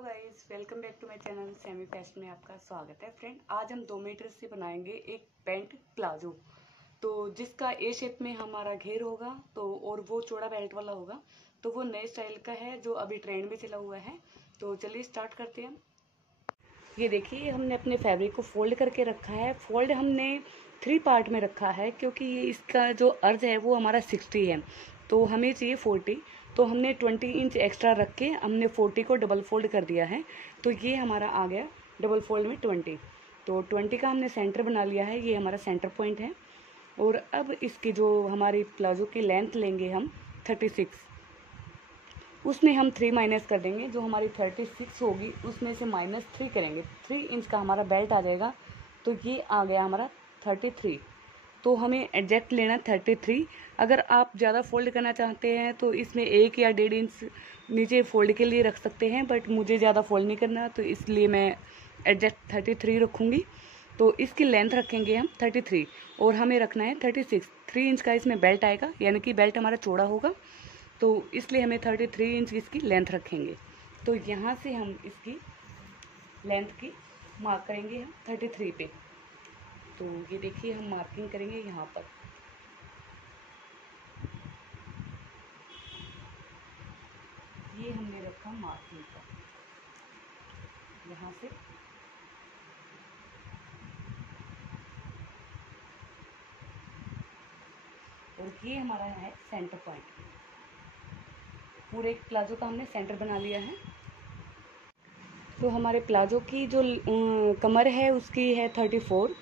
Hello guys, welcome back to my channel semi fashion में आपका स्वागत है। फ्रेंड, आज हम 2 मीटर से बनाएंगे एक पैंट प्लाजो, तो जिसका ए शेप में हमारा घेर होगा तो और वो चौड़ा बेल्ट वाला होगा। तो वो नए स्टाइल का है जो अभी ट्रेंड में चला हुआ है। तो चलिए स्टार्ट करते हैं। ये देखिए, हमने अपने फैब्रिक को फोल्ड करके रखा है। फोल्ड हमने 3 पार्ट में रखा है क्योंकि ये इसका जो अर्ज है वो हमारा 60 है, तो हमें चाहिए 40। तो हमने 20 इंच एक्स्ट्रा रख के हमने 40 को डबल फोल्ड कर दिया है। तो ये हमारा आ गया डबल फोल्ड में 20। तो 20 का हमने सेंटर बना लिया है, ये हमारा सेंटर पॉइंट है। और अब इसकी जो हमारी प्लाजो की लेंथ लेंगे हम 36, उसमें हम 3 माइनस कर देंगे। जो हमारी 36 होगी उसमें से -3 करेंगे। 3 इंच का हमारा बेल्ट आ जाएगा, तो ये आ गया हमारा 33। तो हमें एग्जैक्ट लेना 33। अगर आप ज़्यादा फोल्ड करना चाहते हैं तो इसमें 1 या 1.5 इंच नीचे फोल्ड के लिए रख सकते हैं, बट मुझे ज़्यादा फोल्ड नहीं करना, तो इसलिए मैं एग्जैक्ट 33 रखूँगी। तो इसकी लेंथ रखेंगे हम 33 और हमें रखना है 36। 3 इंच का इसमें बेल्ट आएगा, यानी कि बेल्ट हमारा चौड़ा होगा, तो इसलिए हमें 33 इंच इसकी लेंथ रखेंगे। तो यहाँ से हम इसकी लेंथ की मार्क करेंगे हम 33 पे। तो ये देखिए, हम मार्किंग करेंगे यहाँ पर। ये हमने रखा मार्किंग का यहाँ से। और ये हमारा है सेंटर पॉइंट। पूरे प्लाजो का हमने सेंटर बना लिया है। तो हमारे प्लाजो की जो कमर है उसकी है 34,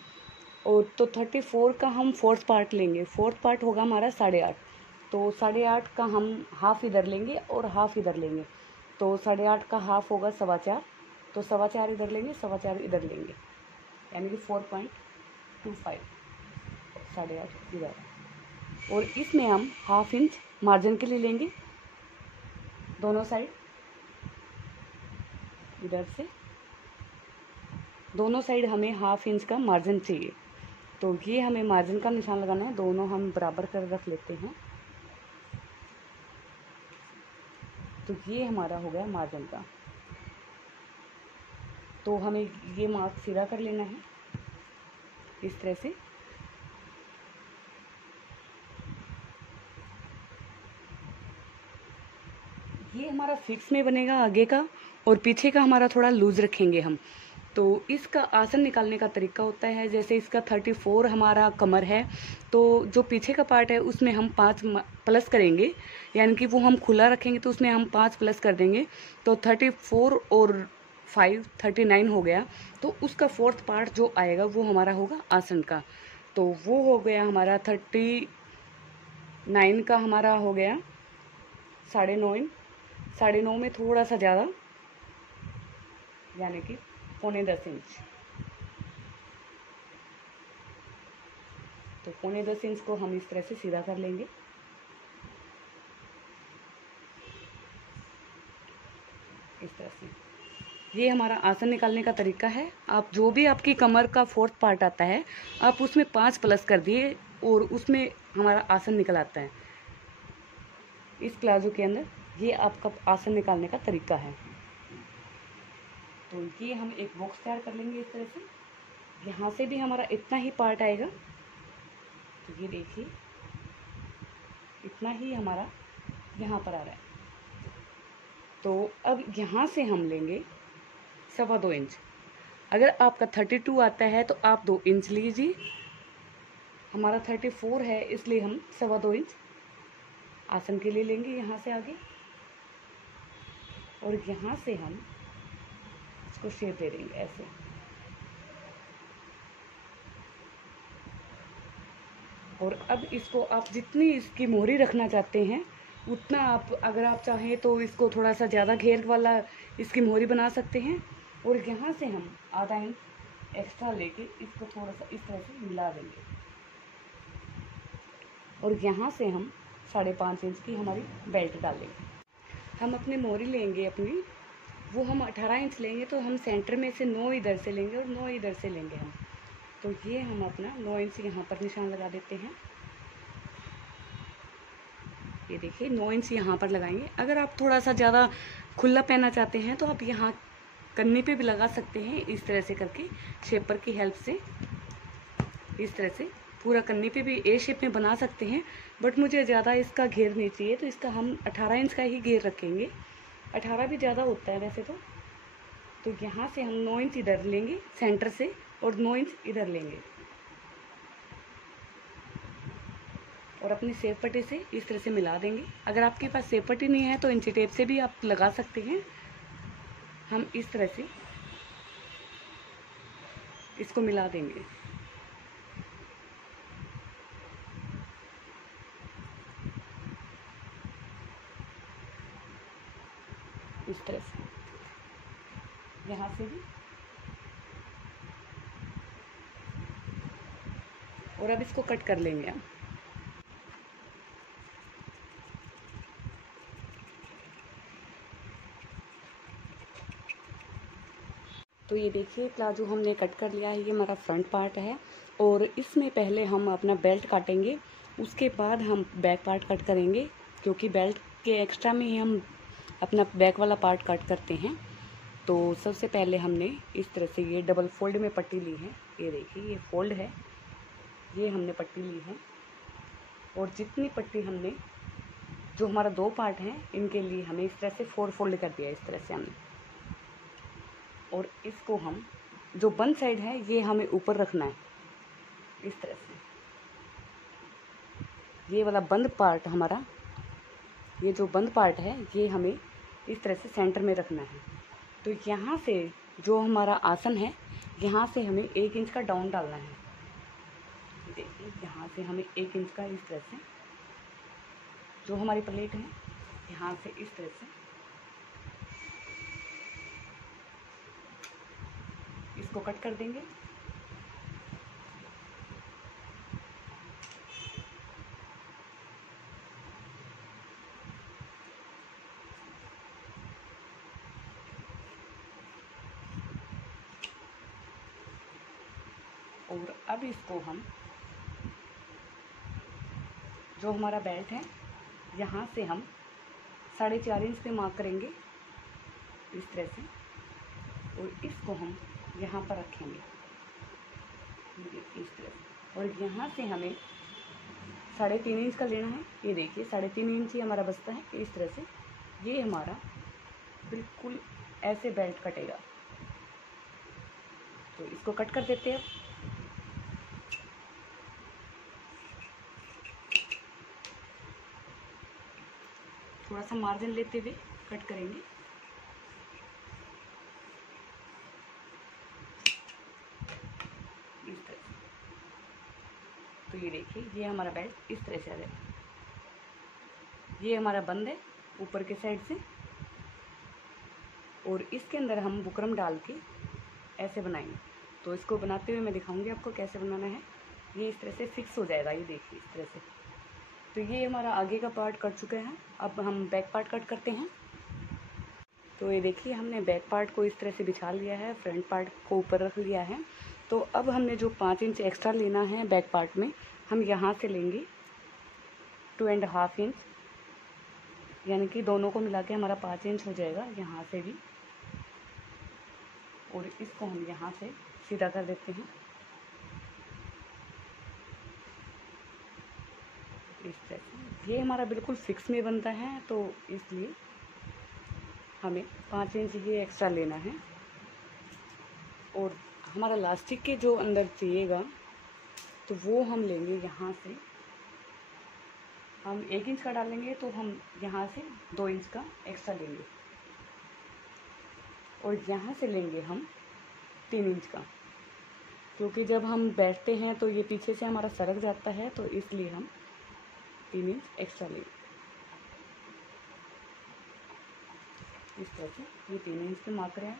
और तो 34 का हम 4th पार्ट लेंगे। 4th पार्ट होगा हमारा 8.5। तो 8.5 का हम हाफ इधर लेंगे और हाफ इधर लेंगे। तो 8.5 का हाफ होगा 4.25। तो 4.25 इधर लेंगे, 4.25 इधर लेंगे, यानी कि 4.25। 8.5 इधर। और इसमें हम हाफ इंच मार्जिन के लिए लेंगे दोनों साइड। इधर से दोनों साइड हमें हाफ इंच का मार्जिन चाहिए। तो ये हमें मार्जिन का निशान लगाना है। दोनों हम बराबर कर रख लेते हैं। तो ये हमारा हो गया मार्जिन का। तो हमें ये मार्क सीधा कर लेना है इस तरह से। ये हमारा फिक्स में बनेगा आगे का, और पीछे का हमारा थोड़ा लूज रखेंगे हम। तो इसका आसन निकालने का तरीका होता है, जैसे इसका 34 हमारा कमर है, तो जो पीछे का पार्ट है उसमें हम 5 प्लस करेंगे, यानी कि वो हम खुला रखेंगे तो उसमें हम 5 प्लस कर देंगे। तो 34 और 5 39 हो गया। तो उसका 4th पार्ट जो आएगा वो हमारा होगा आसन का। तो वो हो गया हमारा 39 का हमारा हो गया 9.5। 9.5 में थोड़ा सा ज़्यादा, यानी कि 9.25 इंच। तो 9.25 इंच को हम इस तरह से सीधा कर लेंगे। इस तरह से ये हमारा आसन निकालने का तरीका है। आप जो भी आपकी कमर का 4th पार्ट आता है आप उसमें 5 प्लस कर दिए और उसमें हमारा आसन निकल आता है। इस प्लाजो के अंदर ये आपका आसन निकालने का तरीका है। तो ये हम एक बॉक्स तैयार कर लेंगे इस तरह से। यहाँ से भी हमारा इतना ही पार्ट आएगा। तो ये देखिए, इतना ही हमारा यहाँ पर आ रहा है। तो अब यहाँ से हम लेंगे 2.25 इंच। अगर आपका 32 आता है तो आप 2 इंच लीजिए। हमारा 34 है इसलिए हम 2.25 इंच आसन के लिए लेंगे यहाँ से आगे। और यहाँ से हम इसको शेप दे देंगे ऐसे। और अब इसको आप जितनी इसकी मोहरी रखना चाहते हैं उतना आप, अगर आप चाहें तो इसको थोड़ा सा ज़्यादा घेर वाला इसकी मोहरी बना सकते हैं। और यहाँ से हम आधा इंच एक्स्ट्रा लेके इसको थोड़ा सा इस तरह से मिला देंगे। और यहाँ से हम 5.5 इंच की हमारी बेल्ट डालेंगे। हम अपनी मोहरी लेंगे अपनी, वो हम 18 इंच लेंगे, तो हम सेंटर में से 9 इधर से लेंगे और 9 इधर से लेंगे हम। तो ये हम अपना 9 इंच यहाँ पर निशान लगा देते हैं। ये देखिए 9 इंच यहाँ पर लगाएंगे। अगर आप थोड़ा सा ज़्यादा खुला पहनना चाहते हैं तो आप यहाँ कन्नी पे भी लगा सकते हैं, इस तरह से करके शेपर की हेल्प से इस तरह से पूरा कन्नी पे भी ए शेप में बना सकते हैं। बट मुझे ज़्यादा इसका घेर नहीं चाहिए, तो इसका हम 18 इंच का ही घेर रखेंगे। 18 भी ज़्यादा होता है वैसे तो यहाँ से हम 9 इंच इधर लेंगे सेंटर से और 9 इंच इधर लेंगे और अपनी सेव पट्टी से इस तरह से मिला देंगे। अगर आपके पास सेव पट्टी नहीं है तो इंची टेप से भी आप लगा सकते हैं। हम इस तरह से इसको मिला देंगे। इस तरह से यहाँ से भी, और अब इसको कट कर लेंगे हम। तो ये देखिए प्लाजो हमने कट कर लिया है, ये हमारा फ्रंट पार्ट है। और इसमें पहले हम अपना बेल्ट काटेंगे, उसके बाद हम बैक पार्ट कट करेंगे, क्योंकि बेल्ट के एक्स्ट्रा में ही हम अपना बैक वाला पार्ट कट करते हैं। तो सबसे पहले हमने इस तरह से ये डबल फोल्ड में पट्टी ली है। ये देखिए ये फोल्ड है, ये हमने पट्टी ली है। और जितनी पट्टी हमने, जो हमारा 2 पार्ट हैं, इनके लिए हमें इस तरह से 4 फोल्ड कर दिया इस तरह से हमने। और इसको हम, जो बंद साइड है ये हमें ऊपर रखना है इस तरह से। ये वाला बंद पार्ट हमारा, ये जो बंद पार्ट है ये हमें इस तरह से सेंटर में रखना है। तो यहाँ से जो हमारा आसन है, यहाँ से हमें 1 इंच का डाउन डालना है। देखिए यहाँ से हमें 1 इंच का इस तरह से, जो हमारी प्लेट है यहाँ से इस तरह से इसको कट कर देंगे। और अब इसको हम, जो हमारा बेल्ट है यहाँ से हम 4.5 इंच पे मार्क करेंगे इस तरह से। और इसको हम यहाँ पर रखेंगे इस तरह से। और यहाँ से हमें 3.5 इंच का लेना है। ये देखिए 3.5 इंच ही हमारा बचता है इस तरह से। ये हमारा बिल्कुल ऐसे बेल्ट कटेगा। तो इसको कट कर देते हैं। थोड़ा सा मार्जिन लेते हुए कट करेंगे। इस तरह से। तो ये देखिए ये हमारा बेल्ट इस तरह से आ जाएगा। ये हमारा बंद है ऊपर के साइड से, और इसके अंदर हम बुकरम डाल के ऐसे बनाएंगे। तो इसको बनाते हुए मैं दिखाऊंगी आपको कैसे बनाना है। ये इस तरह से फिक्स हो जाएगा, ये देखिए इस तरह से। तो ये हमारा आगे का पार्ट कट चुका है। अब हम बैक पार्ट कट करते हैं। तो ये देखिए हमने बैक पार्ट को इस तरह से बिछा लिया है, फ्रंट पार्ट को ऊपर रख लिया है। तो अब हमने जो 5 इंच एक्स्ट्रा लेना है बैक पार्ट में, हम यहाँ से लेंगे 2.5 इंच, यानी कि दोनों को मिला के हमारा 5 इंच हो जाएगा यहाँ से भी। और इसको हम यहाँ से सीधा कर देते हैं इस तरह से। ये हमारा बिल्कुल फिक्स में बनता है, तो इसलिए हमें 5 इंच ये एक्स्ट्रा लेना है। और हमारा लास्टिक के जो अंदर चाहिएगा तो वो हम लेंगे यहाँ से, हम 1 इंच का डालेंगे तो हम यहाँ से 2 इंच का एक्स्ट्रा लेंगे। और यहाँ से लेंगे हम 3 इंच का, क्योंकि जब हम बैठते हैं तो ये पीछे से हमारा सरक जाता है, तो इसलिए हम 3 इंच एक्स्ट्रा लेंगे इस तरह से। ये 3 इंच पे मार्कर है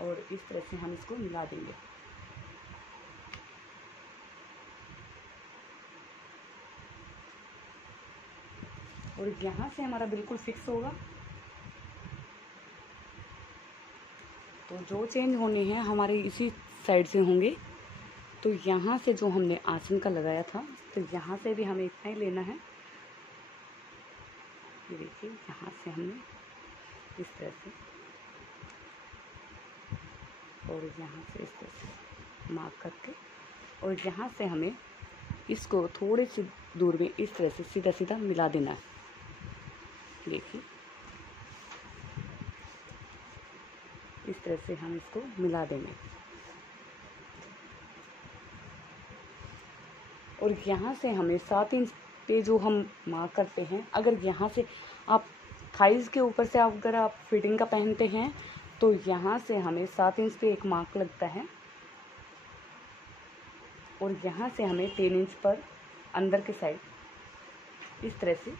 और इस तरह से हम इसको मिला देंगे। और यहाँ से हमारा बिल्कुल फिक्स होगा। तो जो चेंज होने हैं हमारे इसी साइड से होंगे। तो यहाँ से जो हमने आसन का लगाया था, तो यहाँ से भी हमें इतना ही लेना है। ये देखिए यहाँ से हमने इस तरह से, और यहाँ से इस तरह से मार्क करके, और यहाँ से हमें इसको थोड़े से दूर में इस तरह से सीधा सीधा मिला देना है। देखिए इस तरह से हम इसको मिला देंगे। और यहाँ से हमें 7 इंच पे जो हम मार्क करते हैं, अगर यहाँ से आप थाइज़ के ऊपर से अगर आप फिटिंग का पहनते हैं तो यहाँ से हमें 7 इंच पे एक मार्क लगता है, और यहाँ से हमें 3 इंच पर अंदर के साइड इस तरह से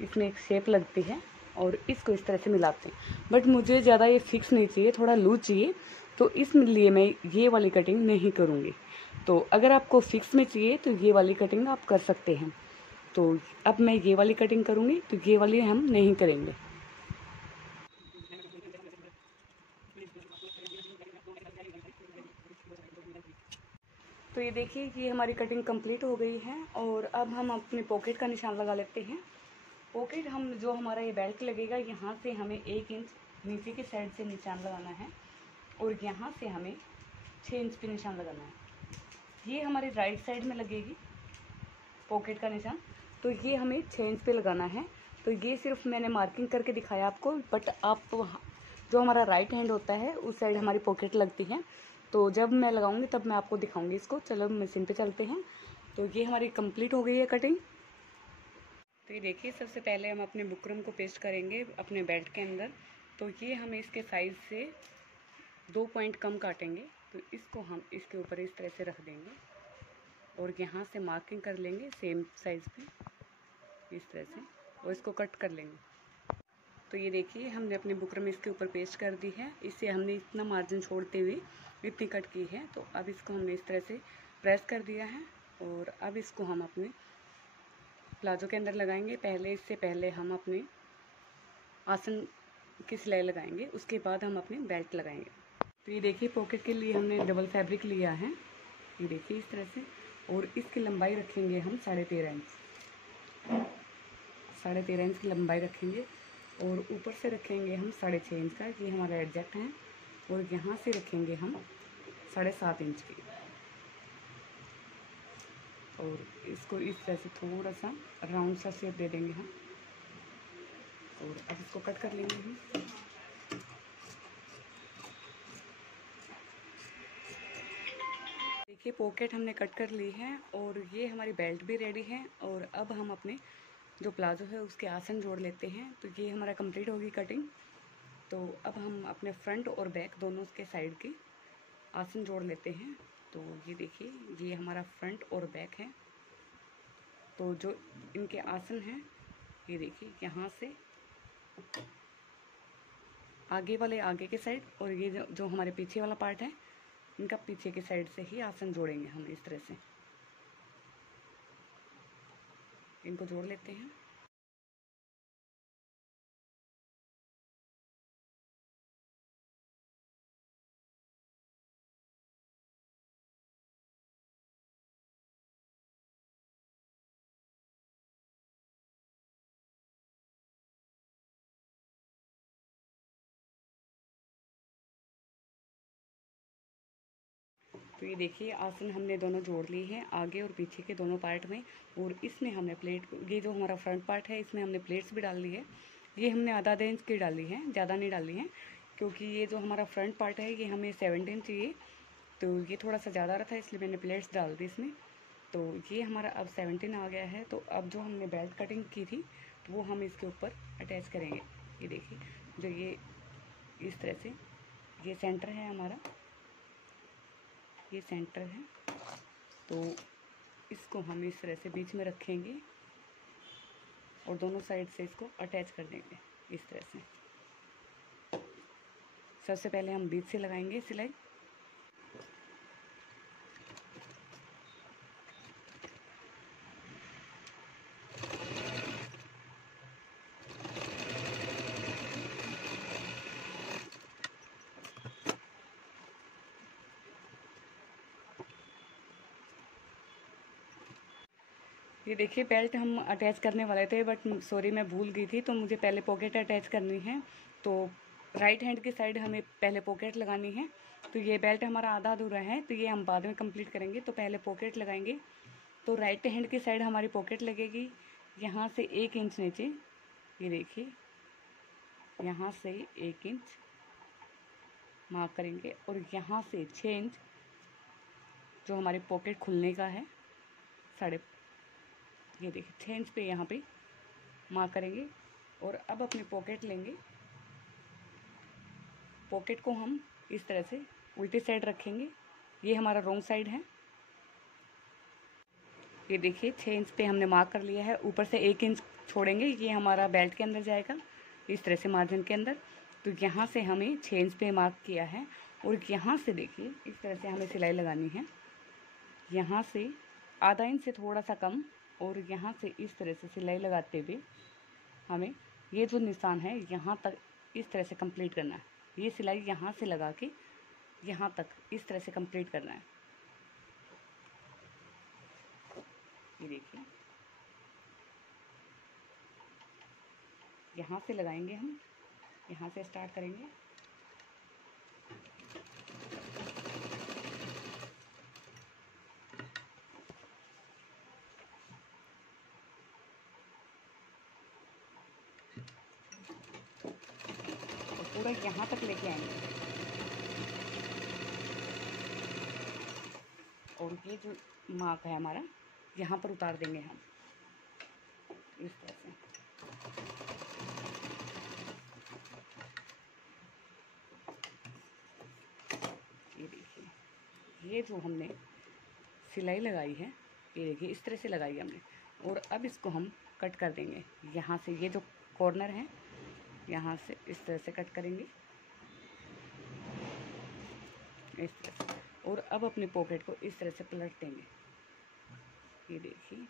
इसमें एक शेप लगती है, और इसको इस तरह से मिलाते हैं। बट मुझे ज़्यादा ये फिक्स नहीं चाहिए, थोड़ा लूज चाहिए, तो इसलिए मैं ये वाली कटिंग नहीं करूँगी। तो अगर आपको फिक्स में चाहिए तो ये वाली कटिंग आप कर सकते हैं। तो अब मैं ये वाली कटिंग करूँगी, तो ये वाली हम नहीं करेंगे। तो ये देखिए, ये हमारी कटिंग कंप्लीट हो गई है, और अब हम अपने पॉकेट का निशान लगा लेते हैं। पॉकेट हम जो हमारा ये बेल्ट लगेगा, यहाँ से हमें 1 इंच नीचे की साइड से निशान लगाना है, और यहाँ से हमें 6 इंच पे निशान लगाना है। ये हमारी राइट साइड में लगेगी पॉकेट का निशान, तो ये हमें 6 इंच पे लगाना है। तो ये सिर्फ मैंने मार्किंग करके दिखाया आपको, बट आप जो हमारा राइट हैंड होता है उस साइड हमारी पॉकेट लगती है, तो जब मैं लगाऊंगी तब मैं आपको दिखाऊंगी इसको। चलो मशीन पे चलते हैं। तो ये हमारी कंप्लीट हो गई है कटिंग। तो ये देखिए, सबसे पहले हम अपने बुकरम को पेस्ट करेंगे अपने बेल्ट के अंदर। तो ये हम इसके साइज़ से 2 पॉइंट कम काटेंगे, तो इसको हम इसके ऊपर इस तरह से रख देंगे, और यहाँ से मार्किंग कर लेंगे सेम साइज़ पे इस तरह से, और इसको कट कर लेंगे। तो ये देखिए, हमने अपनी बुकरम इसके ऊपर पेस्ट कर दी है। इससे हमने इतना मार्जिन छोड़ते हुए इतनी कट की है। तो अब इसको हमने इस तरह से प्रेस कर दिया है, और अब इसको हम अपने प्लाजो के अंदर लगाएंगे। इससे पहले हम अपने आसन की सिलाई लगाएंगे, उसके बाद हम अपने बेल्ट लगाएंगे। तो ये देखिए, पॉकेट के लिए हमने डबल फैब्रिक लिया है, ये देखिए इस तरह से, और इसकी लंबाई रखेंगे हम 13.5 इंच। 13.5 इंच की लंबाई रखेंगे, और ऊपर से रखेंगे हम 6.5 इंच का, ये हमारा एडजस्ट है, और यहाँ से रखेंगे हम 7.5 इंच की, और इसको इस तरह से थोड़ा सा राउंड सा शेप दे देंगे हम, और अब इसको कट कर लेंगे हम। देखिए, पॉकेट हमने कट कर ली है, और ये हमारी बेल्ट भी रेडी है। और अब हम अपने जो प्लाजो है उसके आसन जोड़ लेते हैं। तो ये हमारा कंप्लीट होगी कटिंग। तो अब हम अपने फ्रंट और बैक दोनों के साइड के आसन जोड़ लेते हैं। तो ये देखिए, ये हमारा फ्रंट और बैक है। तो जो इनके आसन हैं, ये देखिए, यहाँ से आगे वाले आगे के साइड, और ये जो हमारे पीछे वाला पार्ट है, इनका पीछे के साइड से ही आसन जोड़ेंगे हम इस तरह से। इनको जोड़ लेते हैं। तो ये देखिए, आसन हमने दोनों जोड़ लिए हैं आगे और पीछे के दोनों पार्ट में, और इसमें हमने प्लेट, ये जो हमारा फ्रंट पार्ट है इसमें हमने प्लेट्स भी डाल दी है। ये हमने आधा इंच की डाली है, ज़्यादा नहीं डाली है, क्योंकि ये जो हमारा फ्रंट पार्ट है ये हमें 17 चाहिए, तो ये थोड़ा सा ज़्यादा रहा था, इसलिए मैंने प्लेट्स डाल दी इसमें। तो ये हमारा अब 17 आ गया है। तो अब जो हमने बेल्ट कटिंग की थी तो वो हम इसके ऊपर अटैच करेंगे। ये देखिए, जो ये इस तरह से, ये सेंटर है हमारा, ये सेंटर है। तो इसको हम इस तरह से बीच में रखेंगे, और दोनों साइड से इसको अटैच कर देंगे इस तरह से। सबसे पहले हम बीच से लगाएंगे सिलाई। ये देखिए बेल्ट हम अटैच करने वाले थे, बट सॉरी मैं भूल गई थी, तो मुझे पहले पॉकेट अटैच करनी है। तो राइट हैंड की साइड हमें पहले पॉकेट लगानी है। तो ये बेल्ट हमारा आधा अधूरा है, तो ये हम बाद में कंप्लीट करेंगे। तो पहले पॉकेट लगाएंगे। तो राइट हैंड की साइड हमारी पॉकेट लगेगी यहाँ से 1 इंच नीचे, ये देखिए यहाँ से 1 इंच मार्क करेंगे, और यहाँ से 6 इंच जो हमारी पॉकेट खुलने का है, ये देखिए 6 इंच पे यहाँ पे मार्क करेंगे। और अब अपनी पॉकेट लेंगे। पॉकेट को हम इस तरह से उल्टी साइड रखेंगे, ये हमारा रॉन्ग साइड है। ये देखिए 6 इंच पे हमने मार्क कर लिया है, ऊपर से 1 इंच छोड़ेंगे, ये हमारा बेल्ट के अंदर जाएगा इस तरह से मार्जिन के अंदर। तो यहाँ से हमें 6 इंच पे मार्क किया है, और यहाँ से देखिए इस तरह से हमें सिलाई लगानी है, यहाँ से आधा इंच से थोड़ा सा कम, और यहाँ से इस तरह से सिलाई लगाते हुए हमें ये जो निशान है यहाँ तक इस तरह से कंप्लीट करना है। ये सिलाई यहाँ से लगा के यहाँ तक इस तरह से कंप्लीट करना है। ये देखिए यहाँ से लगाएंगे हम, यहाँ से स्टार्ट करेंगे। और पूरा यहाँ तक लेके आएंगे, और ये जो मार्क है हमारा यहाँ पर उतार देंगे हम इस तरह से। ये देखिए ये जो हमने सिलाई लगाई है, ये देखिए इस तरह से लगाई है हमने, और अब इसको हम कट कर देंगे। यहाँ से ये जो कॉर्नर है यहाँ से इस तरह से कट करेंगे इस तरह से, और अब अपने पॉकेट को इस तरह से पलट देंगे। ये देखिए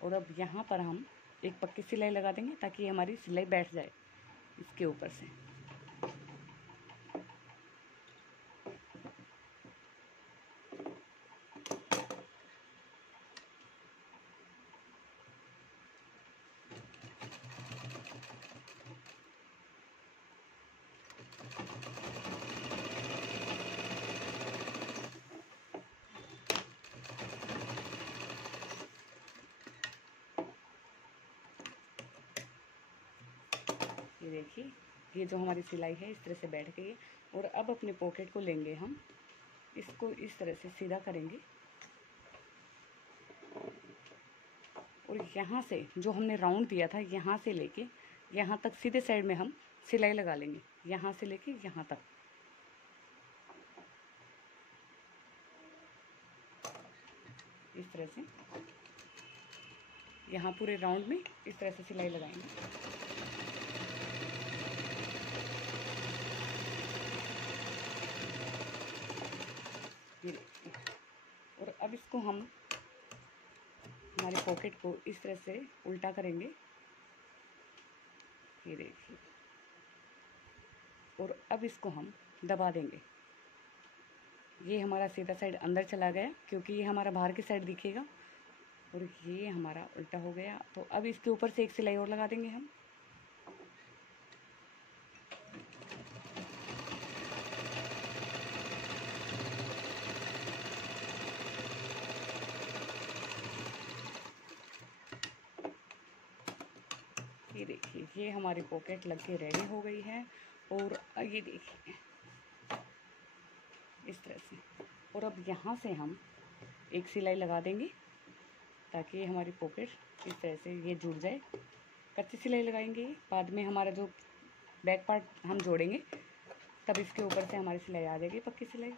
और अब यहाँ पर हम एक पक्की सिलाई लगा देंगे ताकि हमारी सिलाई बैठ जाए इसके ऊपर से। ये देखिए ये जो हमारी सिलाई है इस तरह से बैठ गई है, और अब अपने पॉकेट को लेंगे हम, इसको इस तरह से सीधा करेंगे, और यहाँ से जो हमने राउंड दिया था यहाँ से लेके यहाँ तक सीधे साइड में हम सिलाई लगा लेंगे, यहाँ से लेके यहाँ तक। इस तरह से यहाँ पूरे राउंड में इस तरह से सिलाई लगाएंगे। ये देखिए, और अब इसको हम हमारे पॉकेट को इस तरह से उल्टा करेंगे। ये देखिए, और अब इसको हम दबा देंगे। ये हमारा सीधा साइड अंदर चला गया क्योंकि ये हमारा बाहर की साइड दिखेगा, और ये हमारा उल्टा हो गया। तो अब इसके ऊपर से एक सिलाई और लगा देंगे हम। ये देखिए ये हमारी पॉकेट लग के रेडी हो गई है, और ये देखिए इस तरह से। और अब यहाँ से हम एक सिलाई लगा देंगे ताकि हमारी पॉकेट इस तरह से ये जुड़ जाए। कच्ची सिलाई लगाएंगे, बाद में हमारा जो बैक पार्ट हम जोड़ेंगे तब इसके ऊपर से हमारी सिलाई आ जाएगी, पक्की सिलाई।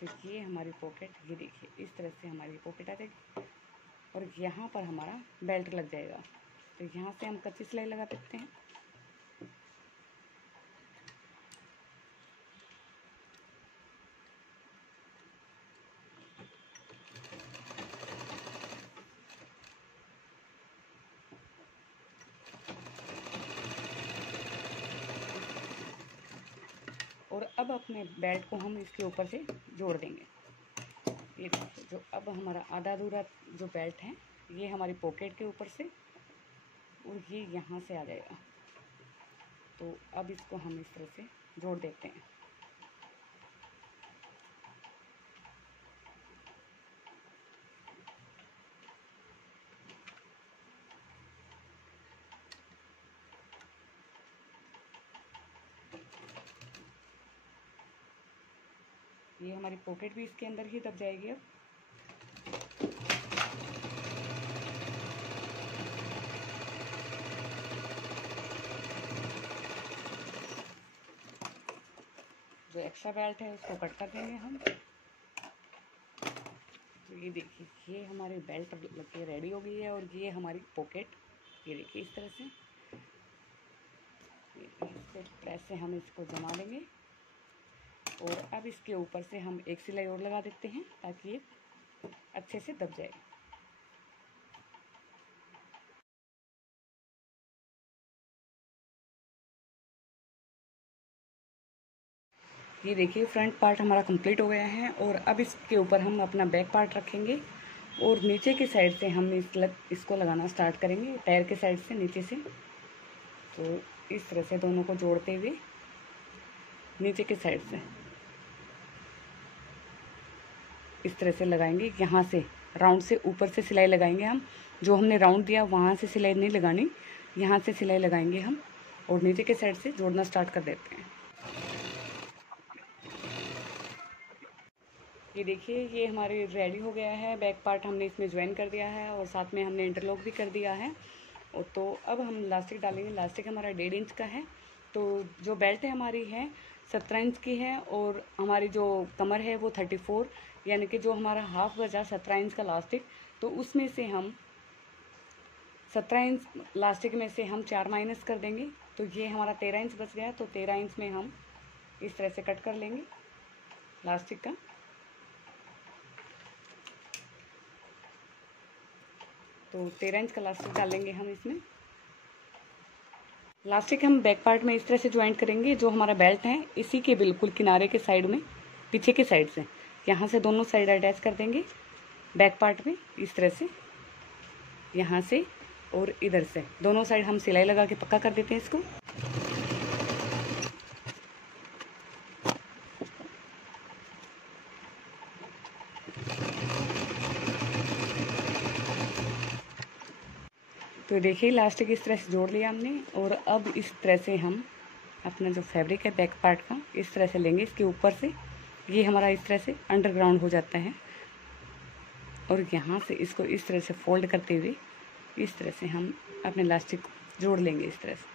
तो ये हमारी पॉकेट, ये देखिए इस तरह से हमारी पॉकेट आ जाएगी, और यहाँ पर हमारा बेल्ट लग जाएगा। तो यहाँ से हम कच्ची सिलाई लगा सकते हैं। और अब अपने बेल्ट को हम इसके ऊपर से जोड़ देंगे। ये देखिए, जो अब हमारा आधा अधूरा जो बेल्ट है ये हमारी पॉकेट के ऊपर से और ये यहाँ से आ जाएगा। तो अब इसको हम इस तरह से जोड़ देते हैं। ये हमारी पॉकेट भी इसके अंदर ही दब जाएगी। अब जो एक्स्ट्रा बेल्ट है उसको कट कर देंगे हम। तो ये देखिए, ये हमारी बेल्ट लग के रेडी हो गई है और ये हमारी पॉकेट, ये देखिए इस तरह से। इस प्रेस से हम इसको जमा लेंगे और अब इसके ऊपर से हम एक सिलाई और लगा देते हैं ताकि ये अच्छे से दब जाए। ये देखिए, फ्रंट पार्ट हमारा कंप्लीट हो गया है और अब इसके ऊपर हम अपना बैक पार्ट रखेंगे और नीचे की साइड से हम इसको लगाना स्टार्ट करेंगे, पैर के साइड से नीचे से। तो इस तरह से दोनों को जोड़ते हुए नीचे की साइड से इस तरह से लगाएंगे। यहाँ से राउंड से ऊपर से सिलाई लगाएंगे हम। जो हमने राउंड दिया वहाँ से सिलाई नहीं लगानी, यहाँ से सिलाई लगाएंगे हम और नीचे के साइड से जोड़ना स्टार्ट कर देते हैं। ये देखिए, ये हमारे रेडी हो गया है। बैक पार्ट हमने इसमें ज्वाइन कर दिया है और साथ में हमने इंटरलॉक भी कर दिया है। और तो अब हम लास्टिक डालेंगे। लास्टिक हमारा 1.5 इंच का है। तो जो बेल्ट है हमारी है 17 इंच की है और हमारी जो कमर है वो 34, यानी कि जो हमारा हाफ बचा 17 इंच का लास्टिक, तो उसमें से हम 17 इंच लास्टिक में से हम 4 माइनस कर देंगे। तो ये हमारा 13 इंच बच गया। तो 13 इंच में हम इस तरह से कट कर लेंगे लास्टिक का। तो 13 इंच का लास्टिक डालेंगे हम इसमें। लास्टिक हम बैक पार्ट में इस तरह से ज्वाइंट करेंगे। जो हमारा बेल्ट है इसी के बिल्कुल किनारे के साइड में, पीछे के साइड से, यहाँ से दोनों साइड अटैच कर देंगे बैक पार्ट में इस तरह से, यहाँ से और इधर से दोनों साइड हम सिलाई लगा के पक्का कर देते हैं इसको। तो देखिए, लास्टिक इस तरह से जोड़ लिया हमने और अब इस तरह से हम अपना जो फैब्रिक है बैक पार्ट का इस तरह से लेंगे इसके ऊपर से। ये हमारा इस तरह से अंडरग्राउंड हो जाता है और यहाँ से इसको इस तरह से फोल्ड करते हुए इस तरह से हम अपने लास्टिक को जोड़ लेंगे इस तरह से।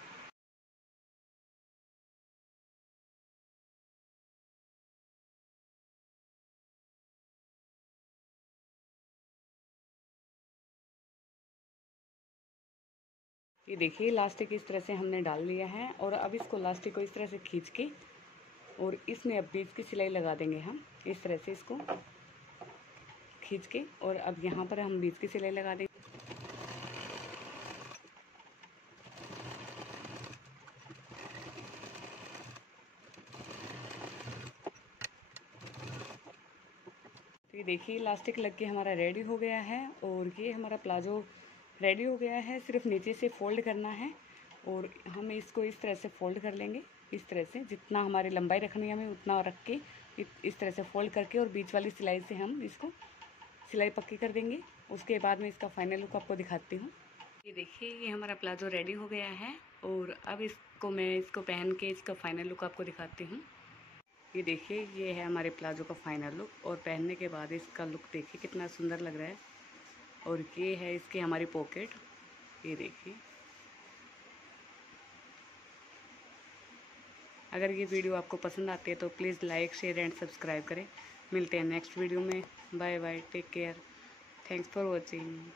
ये देखिए, लास्टिक इस तरह से हमने डाल लिया है और अब इसको लास्टिक को इस तरह से खींच के और इसमें अब बीच की सिलाई लगा देंगे हम इस तरह से इसको खींच के। और अब यहाँ पर हम बीच की सिलाई लगा देंगे। तो ये देखिए, इलास्टिक लग के हमारा रेडी हो गया है और ये हमारा प्लाजो रेडी हो गया है। सिर्फ नीचे से फोल्ड करना है और हम इसको इस तरह से फोल्ड कर लेंगे इस तरह से, जितना हमारी लंबाई रखनी है हमें उतना रख के इस तरह से फोल्ड करके और बीच वाली सिलाई से हम इसको सिलाई पक्की कर देंगे। उसके बाद में इसका फाइनल लुक आपको दिखाती हूँ। ये देखिए, ये हमारा प्लाजो रेडी हो गया है और अब मैं इसको पहन के इसका फाइनल लुक आपको दिखाती हूँ। ये देखिए, ये है हमारे प्लाजो का फाइनल लुक और पहनने के बाद इसका लुक देखिए कितना सुंदर लग रहा है। और ये है इसकी हमारी पॉकेट, ये देखिए। अगर ये वीडियो आपको पसंद आती है तो please like, share and subscribe करें। मिलते हैं नेक्स्ट वीडियो में। Bye bye, take care, thanks for watching.